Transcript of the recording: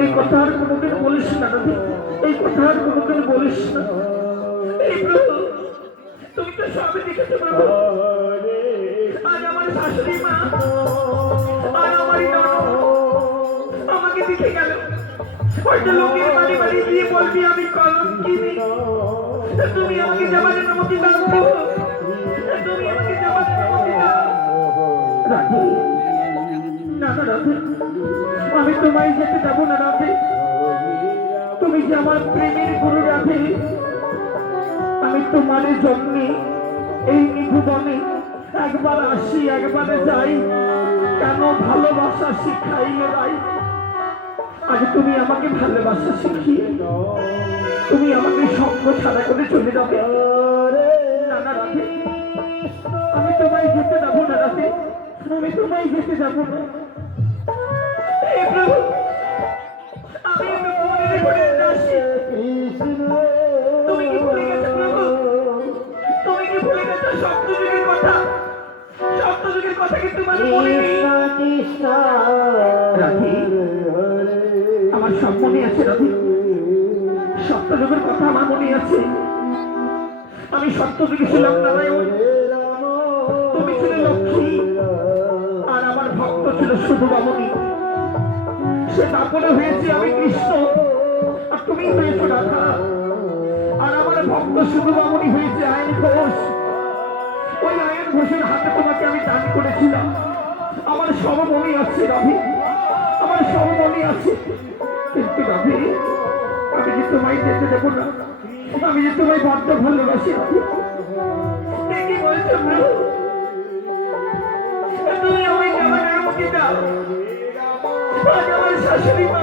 এই কথা আর কোনোদিন বলিস না এই কথা আর কোনোদিন বলিস না। আমাকে গেল। আমি তোমায় যেতে যাব না রাধে। তুমি যে আমার প্রেমের গুরু রাধে, আমি তোমার জন্মে এই নিভুবনে একবার আসি, একবারে যাই। কেন ভালোবাসা শিখাইলে রাই আগে তুমি আমাকে ভালোবাসা শিখিয়ে তুমি আমাকে সঙ্গ ছাড়া করে চলে যাবে আমি তোমায় যেতে যাব না রাধে। আমি তোমায় যেতে যাব না। আমার সব আছে রাধে কথা আমার মনে আছে আমি সপ্তযুগে ছিলাম নারায়ণ লক্ষ্মী আর আমার ভক্ত ছিল শুধু সে তারপরে হয়েছে আমি কৃষ্ণ আর তুমি হয়েছো রাধা ভক্ত বামনী হয়েছে, আইন ঘোষ। ওই আইন ঘোষের হাতে তোমাকে আমি দান করেছিলাম। আমার সব মনে আছে রাধে আমার সব মনে আছে। কিন্তু রাধে আমি যে তোমায় যেতে দেবো না, আমি যে তোমায় বড্ড ভালোবাসি এ কি বলছো তুমি অনুমতি দাও আজ আমার শাশুড়ি মা